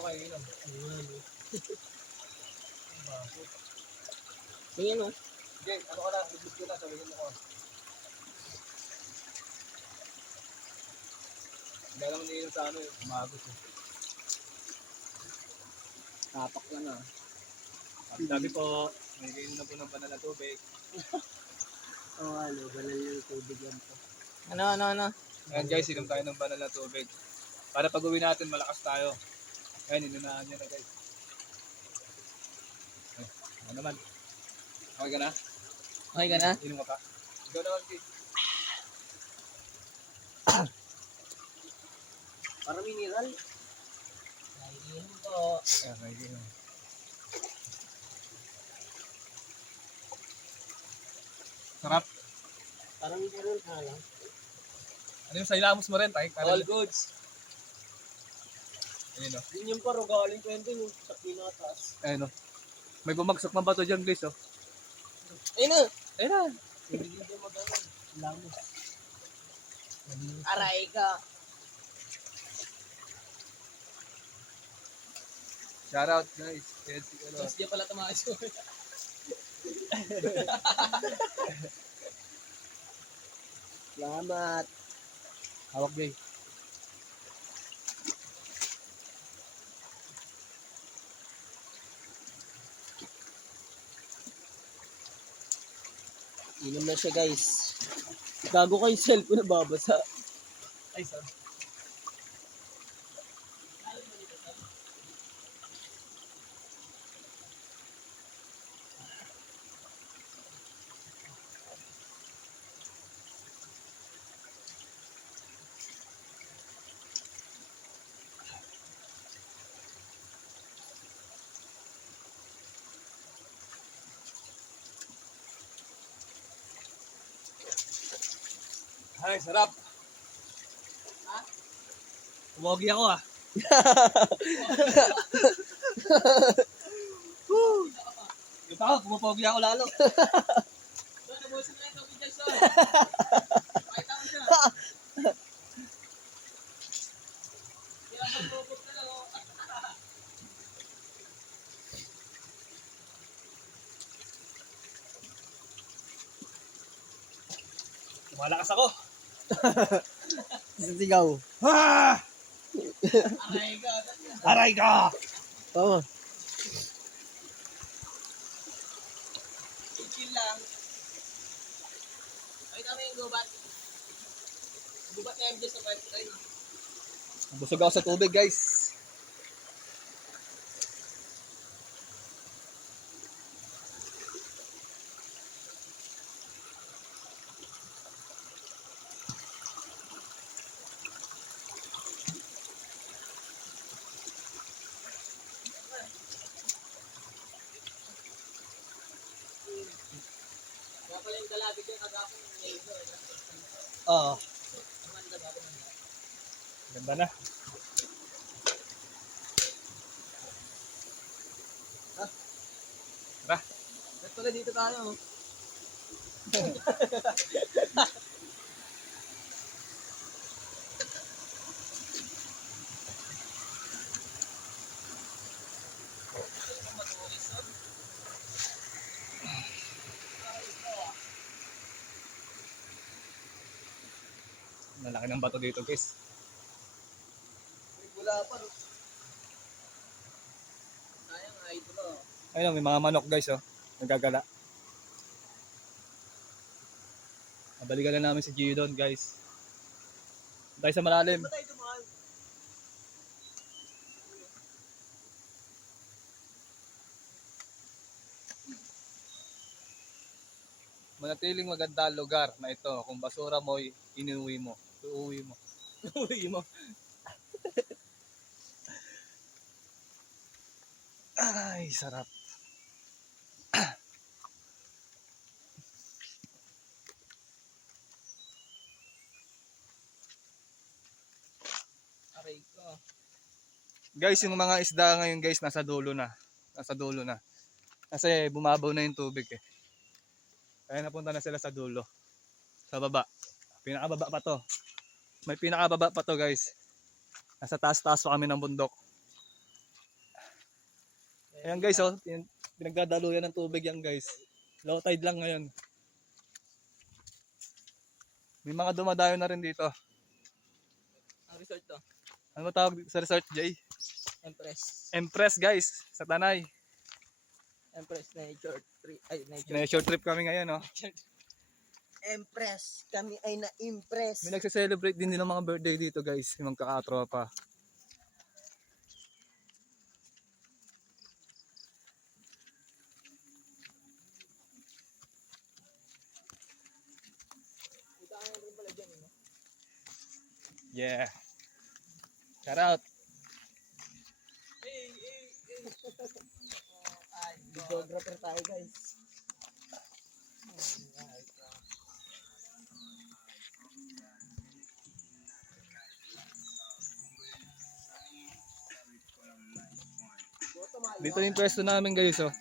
Ano kayo inom? Tingin mo. Sige, ano ka na? Liblib ko na. Sabihin mo ko. Hindi naman iinom sa ano eh. Umagot eh. Tapak ka na. Sabi po, may kainom na po ng banal na tubig. Oo, banal yung tubig yan po. Ano? Ayan guys, inom tayo ng banal na tubig. Para pag uwi natin, malakas tayo. Ayan, inunahan nyo na guys. Ay, ano naman? Okay ka na? Okay ka na? Inom ka pa? Ikaw naman guys. Para mineral. Naiinom po. Ayan, may inom. Sarap. Para mineral ka lang. Ano yung sa ilamos mo rin tayo? All goods. Ayun o. Yun yung paro, galing ko yun dun yung sa pinakatas. Ayun o. May bumagsak na bato dyan guys o. Ayun na! Ayun na. Hindi dito magaling. Lamos. Aray ka. Shoutout guys. Yes, ano. Mas di pala tumakas ko. Salamat. Hawak guys. Inom na siya guys. Gago kayo cellphone na babasa. Ay, sorry. Ay, sarap. Ha? Umogi ako ah. Yung pa ako, pumapogi ako lalo. Nabusin na yung tubig dyan, sir. Pakita mo siya. Kaya magbubog ka lang, oh. Malakas ako. Sisigaw. Ah! Aray ka. Aray ka! Oo. Chill lang. Pakita mo yung gubat. Gubat na MJ sa part. Ayun. Busog ako sa tubig guys. Kaya pala yung dalabi ko kagapon yung neighbor. Oo. Amanda ba? Ganda na. Tara. Ba't pala dito tayo? Malaki ng bato dito guys. Wala pa. No? Sayang, idol ko. Ayun, may mga manok guys oh. Nagagala. Nabalikan na namin si Gio doon guys. Tayo sa malalim. Ba't tayo dumaan? Manatiling maganda ang lugar na ito. Kung basura mo, inuwi mo. Uuwi mo. Uy mo. Ay, sarap. Aray ko. Guys, yung mga isda ngayon guys, nasa dulo na. Nasa dulo na. Kasi bumabaw na yung tubig eh. Kaya napunta na sila sa dulo. Sa baba. Pinakababa pa to. May pinakababa pa to guys. Nasa taas-taas pa kami ng bundok. Ayan guys, oh, pinagdadaluyan ng tubig yan guys. Low tide lang ngayon. May mga dumadayo na rin dito. Ang resort to. Ano ba tawag sa resort, Jay? Empress. Empress guys, sa Tanay. Empress Nature Tree. Ay, Nature. Nature trip kami ngayon, oh. Empress. Kami ay na-impress. May nagse-celebrate din ng mga birthday dito guys, yung mga kaatropa. Yeah. Shout out. Videographer tayo guys. Dito yung pwesto namin guys, oh.